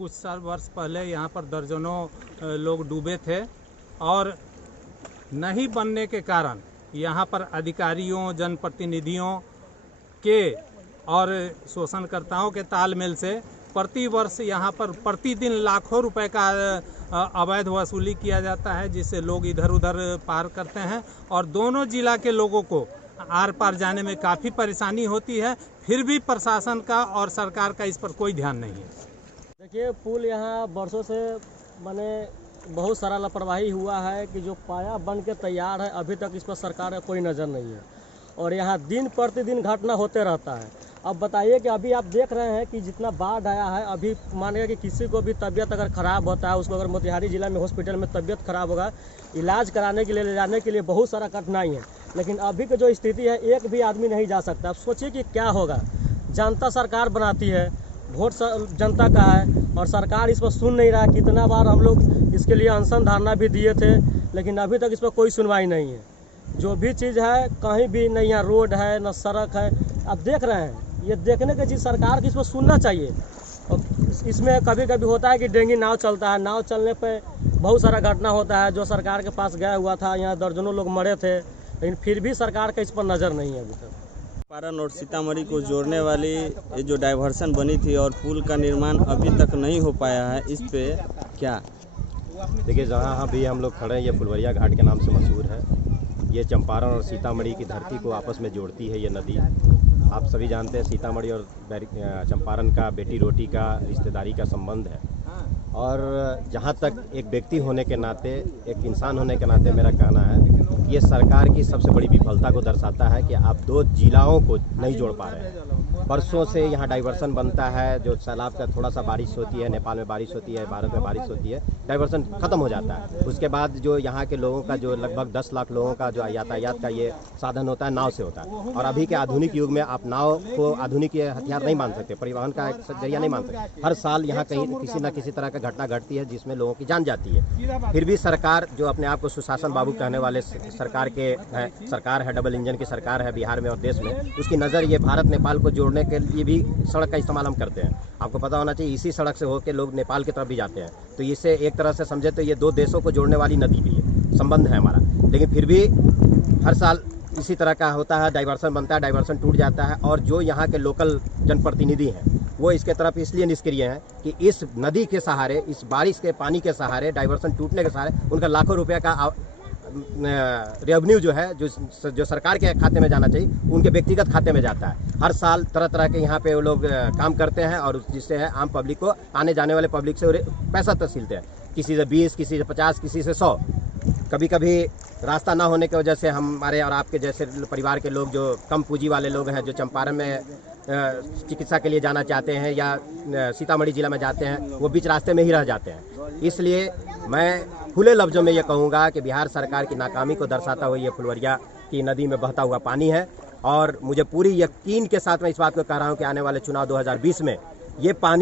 कुछ साल वर्ष पहले यहाँ पर दर्जनों लोग डूबे थे और नहीं बनने के कारण यहाँ पर अधिकारियों, जनप्रतिनिधियों के और शोषणकर्ताओं के तालमेल से प्रति वर्ष यहाँ पर प्रतिदिन लाखों रुपए का अवैध वसूली किया जाता है, जिससे लोग इधर उधर पार करते हैं और दोनों जिला के लोगों को आर पार जाने में काफ़ी परेशानी होती है। फिर भी प्रशासन का और सरकार का इस पर कोई ध्यान नहीं है। देखिए, पुल यहाँ बरसों से बने बहुत सारा लापरवाही हुआ है कि जो पाया बन के तैयार है, अभी तक इस पर सरकार का कोई नज़र नहीं है और यहाँ दिन प्रतिदिन घटना होते रहता है। अब बताइए कि अभी आप देख रहे हैं कि जितना बाढ़ आया है, अभी मानिए कि किसी को भी तबीयत अगर ख़राब होता है, उसको अगर मोतिहारी ज़िला में हॉस्पिटल में तबीयत ख़राब होगा, इलाज कराने के लिए ले जाने के लिए बहुत सारा कठिनाई है। लेकिन अभी की जो स्थिति है, एक भी आदमी नहीं जा सकता। अब सोचिए कि क्या होगा। जनता सरकार बनाती है, वोट जनता का है और सरकार इस पर सुन नहीं रहा। कितना बार हम लोग इसके लिए अनशन धरना भी दिए थे, लेकिन अभी तक इस पर कोई सुनवाई नहीं है। जो भी चीज़ है कहीं भी नहीं, यहाँ रोड है न सड़क है। आप देख रहे हैं, ये देखने की चीज़ सरकार की इस पर सुनना चाहिए। और इसमें कभी कभी होता है कि डेंगी नाव चलता है, नाव चलने पे बहुत सारा घटना होता है। जो सरकार के पास गया हुआ था, यहाँ दर्जनों लोग मरे थे, लेकिन फिर भी सरकार का इस पर नज़र नहीं है अभी तक। चंपारण और सीतामढ़ी को जोड़ने वाली ये जो डाइवर्सन बनी थी और पुल का निर्माण अभी तक नहीं हो पाया है, इस पे क्या? देखिए, जहाँ भी हम लोग खड़े हैं, ये फुलवरिया घाट के नाम से मशहूर है। ये चंपारण और सीतामढ़ी की धरती को आपस में जोड़ती है ये नदी। आप सभी जानते हैं, सीतामढ़ी और चंपारण का बेटी रोटी का रिश्तेदारी का संबंध है। और जहाँ तक एक व्यक्ति होने के नाते, एक इंसान होने के नाते मेरा कहना है, ये सरकार की सबसे बड़ी विफलता को दर्शाता है कि आप दो जिलाओं को नहीं जोड़ पा रहे हैं। परसों से यहाँ डाइवर्सन बनता है, जो सैलाब का थोड़ा सा बारिश होती है, नेपाल में बारिश होती है, भारत में बारिश होती है, डाइवर्सन खत्म हो जाता है। उसके बाद जो यहाँ के लोगों का, जो लगभग 10 लाख लोगों का जो यातायात का ये साधन होता है, नाव से होता है। और अभी के आधुनिक युग में आप नाव को आधुनिक हथियार नहीं मान सकते, परिवहन का एक जरिया नहीं मान सकते। हर साल यहाँ कहीं किसी न किसी तरह का घटना घटती है जिसमें लोगों की जान जाती है। फिर भी सरकार, जो अपने आप को सुशासन बाबू कहने वाले सरकार है, डबल इंजन की सरकार है बिहार में और देश में, उसकी नज़र ये भारत नेपाल को जोड़ने के लिए भी सड़क का इस्तेमाल हम करते हैं। आपको पता होना चाहिए, इसी सड़क से होकर लोग नेपाल की तरफ भी जाते हैं। तो इससे एक तरह से समझे तो ये दो देशों को जोड़ने वाली नदी भी है, संबंध है हमारा। लेकिन फिर भी हर साल इसी तरह का होता है, डाइवर्सन बनता है, डाइवर्सन टूट जाता है। और जो यहाँ के लोकल जनप्रतिनिधि हैं, वो इसके तरफ इसलिए निष्क्रिय हैं कि इस नदी के सहारे, इस बारिश के पानी के सहारे, डाइवर्सन टूटने के सहारे उनका लाखों रुपये का रेवेन्यू जो है, जो सरकार के खाते में जाना चाहिए, उनके व्यक्तिगत खाते में जाता है। हर साल तरह तरह के यहाँ पे वो लोग काम करते हैं और जिससे है आम पब्लिक को, आने जाने वाले पब्लिक से पैसा तहसीलते हैं। किसी से 20, किसी से 50, किसी से 100। कभी कभी रास्ता ना होने की वजह से हमारे और आपके जैसे परिवार के लोग, जो कम पूंजी वाले लोग हैं, जो चंपारण में चिकित्सा के लिए जाना चाहते हैं या सीतामढ़ी जिला में जाते हैं, वो बीच रास्ते में ही रह जाते हैं। इसलिए मैं खुले लफ्ज़ों में ये कहूँगा कि बिहार सरकार की नाकामी को दर्शाता हुआ ये फुलवरिया की नदी में बहता हुआ पानी है। और मुझे पूरी यकीन के साथ मैं इस बात को कह रहा हूँ कि आने वाले चुनाव 2020 में ये पानी